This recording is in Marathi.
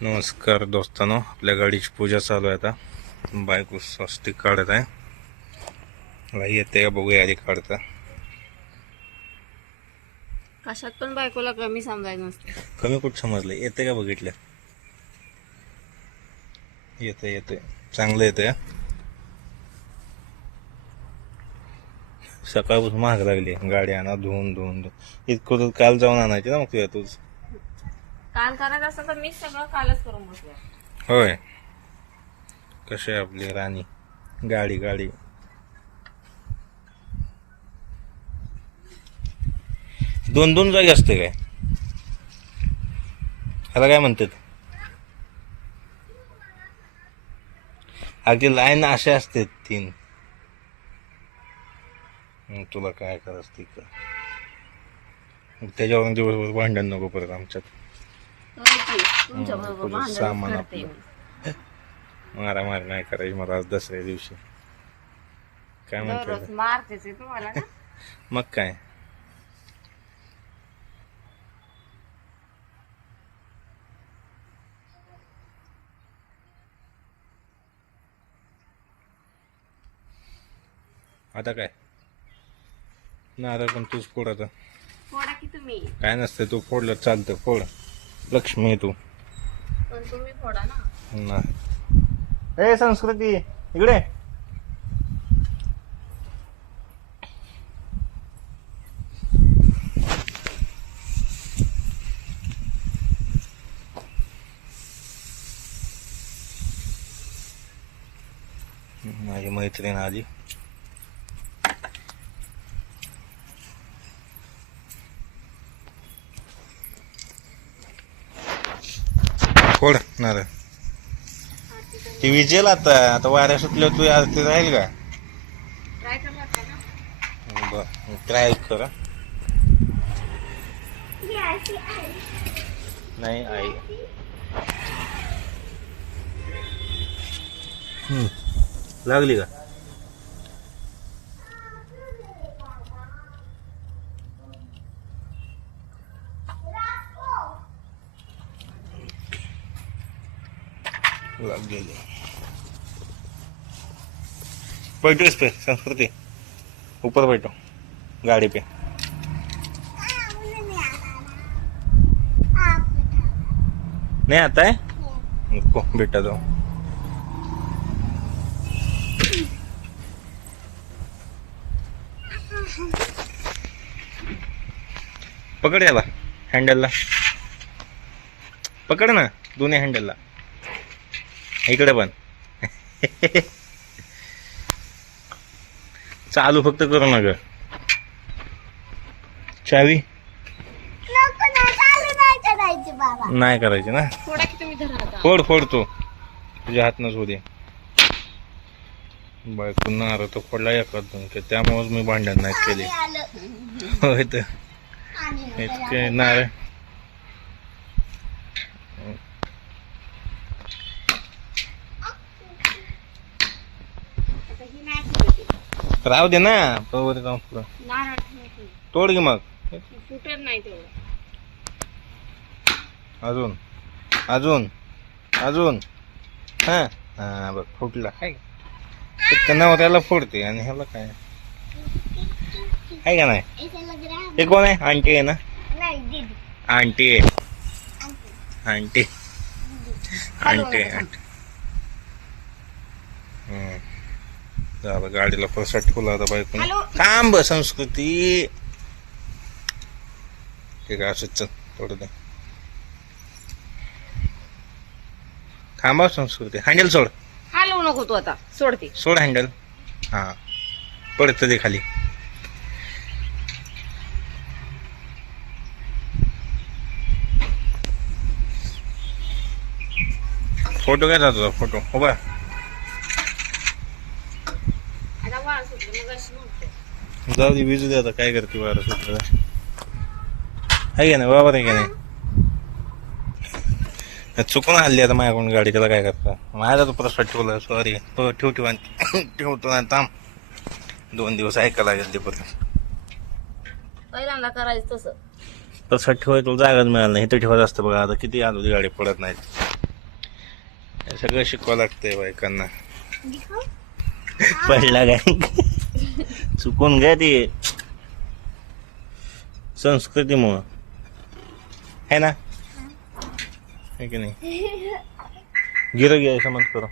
नमस्कार दोस्तांनो, आपल्या गाडीची पूजा चालू आहे. आता बायको स्वस्तिक काढत आहे. येते का बघूया आधी काढता. कशात पण बायकोला कमी समजायचं नसतं. कमी कुठं समजलं? येते का बघितलं? येते चांगलं येते. सकाळपासून महाग लागली गाडी आणा धुवून इतकं काल जाऊन आणायची ना. मग तूच काल करायचं असं तर मीच सगळं कालच करून बसलो. होय. कशी आहे आपली राणी गाडी दोन जागी असते काय? ह्याला काय म्हणतात? अगदी लाईन असे असते 3. तुला काय करायचं ती कर. त्याच्यावरून दिवसभर भांडण नको परत आमच्यात. तुमच्या बरोबर सामान करते आपलं मारामारी नाही करायची मला आज दसऱ्या दिवशी. काय म्हणतात? मारतेच तुम्हाला ना. मग काय. आता काय नारळ पण तूच फोड. आता फोडा की तुम्ही. काय नसतं, तू फोडलं चालतं. फोड, लक्ष्मी आहे तू. पण तुम्ही फोडा ना. ए संस्कृती इकडे. माझी मैत्रीण आली. फोड नारळ. ती विजेल आता वाऱ्या सुटल्यावर तू आरती राहील का? ट्राय करणार ना. बर ट्राय करा. नाही आई. लागली का? लग गई. बैठो इस पे संस्कृति, ऊपर बैठो गाड़ी पे. नहीं आता है? रुको बेटा दो. पकड़ याला हँडलला. पकड ना दोन्ही हँडलला. इकडे पण चालू फक्त करू नका. चावी नाही करायची ना. फोडा की तुम्ही धरा आता. फोड तू तुझ्या हातनच होऊ दे. बायको नारळ तो फोडला एखाद दोन, त्यामुळेच मी भांडण नाही केले. होय तर इतके नारळ. राहू दे ना. बरोबर जाऊन पुढं नारळ ठेवायचं. तोड की मग. फुटत नाही तेवढं. अजून हा हा बघ फुटला. काय नवऱ्याला फोडते आणि ह्याला काय आहे का नाही? हे कोण आहे? आंटी आहे ना. आंटी आहे. आंटी झालं. गाडीला फसा ठेवला आता बायको. थांब संस्कृती. ठीक आहे असंच थोडं दे. थांबा संस्कृती. हँडल सोड. हलवू नको तू आता. सोडते. सोड हँडल. हा पडत दे खाली. फोटो काय जातो? फोटो उभा. आता वाळ सुटलं मग अशी म्हणतो. जाऊ दे विजू दे. आता काय करते वारं सुटलं आहे का नाही? बरोबर आहे का नाही? चुकून हल्ली आता माझ्याकडून गाडी. त्याला काय करता? माझा तो प्रश्न ठेवला. सॉरी. ठेवतो नाही. थांब 2 दिवस ऐका लागेल ते परत. पहिल्यांदा करायचं तसं. तसं ठेवाय तुला जागाच मिळालं नाही. इथं ठेवत असतं बघा. आता किती आलो गाडी पडत नाहीत. सगळं शिकवावं लागतंय बायकांना. पडला काय चुकून घ्या ती संस्कृतीमुळं है ना, है की नाही. गिरं घ्यायचं मत करू.